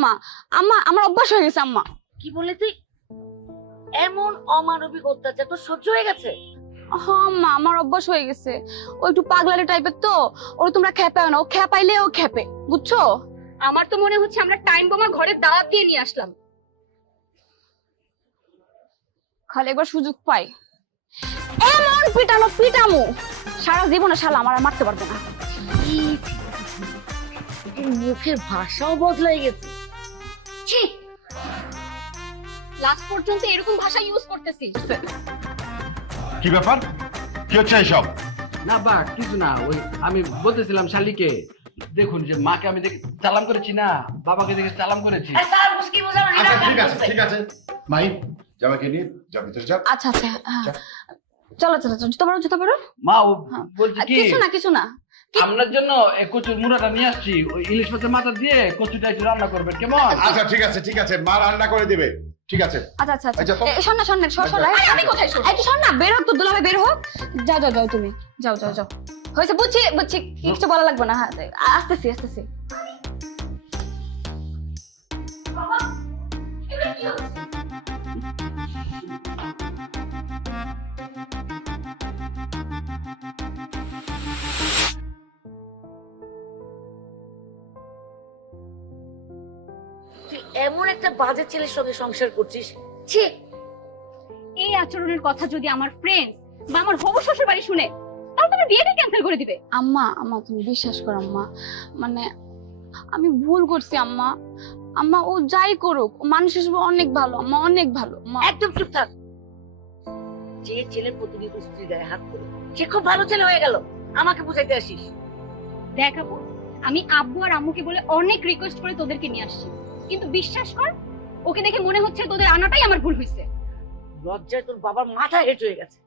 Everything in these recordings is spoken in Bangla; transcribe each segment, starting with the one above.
আম্মা, আম্মা আমার অভ্যাস হয়ে গেছে আম্মা। কি বলে তুই? এমন অমানবিক অত্যাচার তো সহ্য হয়ে গেছে? হ্যাঁ আম্মা, আমার অভ্যাস হয়ে গেছে। ও একটু পাগলারি টাইপের তো, ওর তোমরা খেপাও না, ও খেপাইলে ও খেপে, বুঝছো? আমার তো মনে হচ্ছে আমরা টাইম বোমা ঘরে দাওয়াত দিয়ে নিয়ে আসলাম। খালি একবার সুযোগ পাই এমন পিটানো পিটামু, সারা জীবনে শালা আমার আর মারতে পারবে না। মুখের ভাষাও বদলাই গেছে। ছি, লাস্ট পর্যন্ত এরকম ভাষা ইউজ করতেছিস। কি ব্যাপার, কি হচ্ছে এসব? না বা কিছু না, ওই আমি বলতেছিলাম শালিকে, দেখুন যে মাকে আমি দেখে সালাম করেছি না, বাবাকে দেখে সালাম করেছি। স্যার মুশকিল বোঝানো আচ্ছা ঠিক আছে ঠিক আছে, মাই জামাকে নিয়ে যা ভিতরে যা। আচ্ছা আচ্ছা, হ্যাঁ চলো চলো চলো, জুতো পরো জুতো পরো। মা ও বলছে কি, কিছু না কিছু না। আপনার জন্য এই কচুর মুড়াটা নিয়ে আসছি, ওই ইলিশ মাছের মাথা দিয়ে কচুটা একটু রান্না করবেন কেমন? আচ্ছা ঠিক আছে, মা রান্না করে দিবে, ঠিক আছে। আচ্ছা আচ্ছা আচ্ছা, তো- শোন না শোন না, শোন শোন, আমি কোথায় শুনবো? একটু শোন না, বের হোক তোর দুলাভাই, বের হোক। যাও যাও যাও, তুমি যাও যাও যাও, হয়েছে, বুঝছি বুঝছি, কিছু বলা লাগবে না। হ্যাঁ আসতেছি আসতেছি। তুই এমন একটা বাজে ছেলের সঙ্গে সংসার করছিস। ছি, এই আচরণের কথা যদি আমার ফ্রেন্ডস বা আমার হবু শ্বশুর বাড়ি শুনে, তাহলে তোমার বিয়েটা ক্যান্সেল করে দিবে। আম্মা আম্মা তুমি বিশ্বাস করো আম্মা, মানে আমি ভুল করছি আম্মা। আম্মা ও যাই করুক, ও মানুষ হিসেবে অনেক ভালো আম্মা, অনেক ভালো আম্মা। একদম চুপ থাক। যে ছেলে প্রতিনিয়ত স্ত্রী গায়ে হাত করে, সে খুব ভালো ছেলে হয়ে গেল, আমাকে বুঝাইতে আসিস? দেখাবো, আমি আব্বু আর আম্মুকে বলে অনেক রিকোয়েস্ট করে তোদেরকে নিয়ে আসছি, কিন্তু বিশ্বাস কর, ওকে দেখে মনে হচ্ছে তোদের আনাটাই আমার ভুল হয়েছে। লজ্জায় তোর বাবার মাথা হেঁট হয়ে গেছে।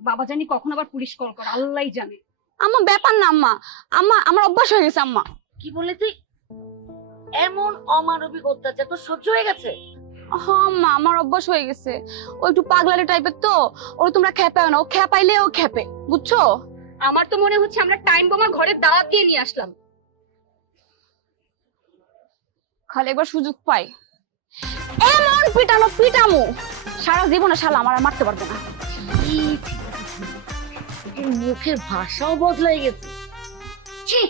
বাবা জানি কখন আবার পুলিশ কল করে, আল্লাহই জানে। আম্মা ব্যাপার না আম্মা, আম্মা আমার অভ্যাস হয়ে গেছে আম্মা। কি বলে তুই? এমন অমানবিক অত্যাচার তো সহ্য হয়ে গেছে? হ্যাঁ আম্মা, আমার অভ্যাস হয়ে গেছে। ও একটু পাগলারি টাইপের তো, ওর তোমরা খেপাও না, ও খেপাইলে ও খেপে, বুঝছো? আমার তো মনে হচ্ছে আমরা টাইম বোমা ঘরে দাওয়াত দিয়ে নিয়ে আসলাম। খালি একবার সুযোগ পাই এমন পিটানো পিটামু, সারা জীবনে শালা আমার আর মারতে পারবে না। মুখের ভাষাও বদলাই গেছে। ছি,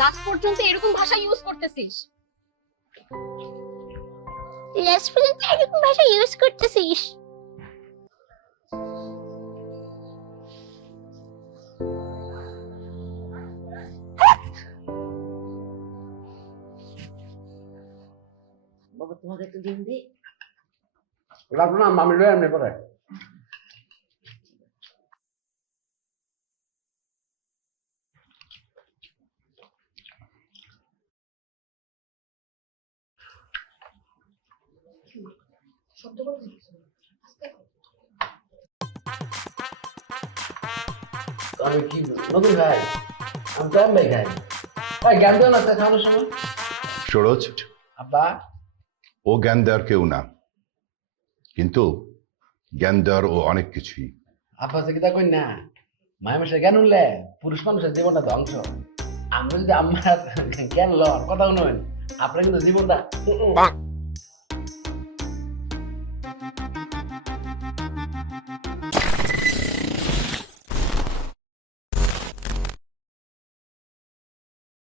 লাস্ট পর্যন্ত এরকম ভাষা ইউজ করতেছিস। লাস্ট পর্যন্ত এরকম ভাষা ইউজ করতেছিস? বাবা তোমাকে একটা ডিম দিই। রাখো না, মামি লয়ে এমনি করে। আমি কি নতুন খাই? আমি তো এমনি খাই। ভাই জ্ঞান দেও না তা খাওয়ানোর সময়। সরোজ, আব্বা ও জ্ঞান দেওয়ার কেউ না, কিন্তু জ্ঞান দেওয়ার ও অনেক কিছুই। আব্বা সে কিতা কই না, মায়ের মাসে জ্ঞান উঠলে পুরুষ মানুষের জীবনটা ধ্বংস। আমরা যদি আমার জ্ঞান লন কথা শুনেন, আপনার কিন্তু জীবনটা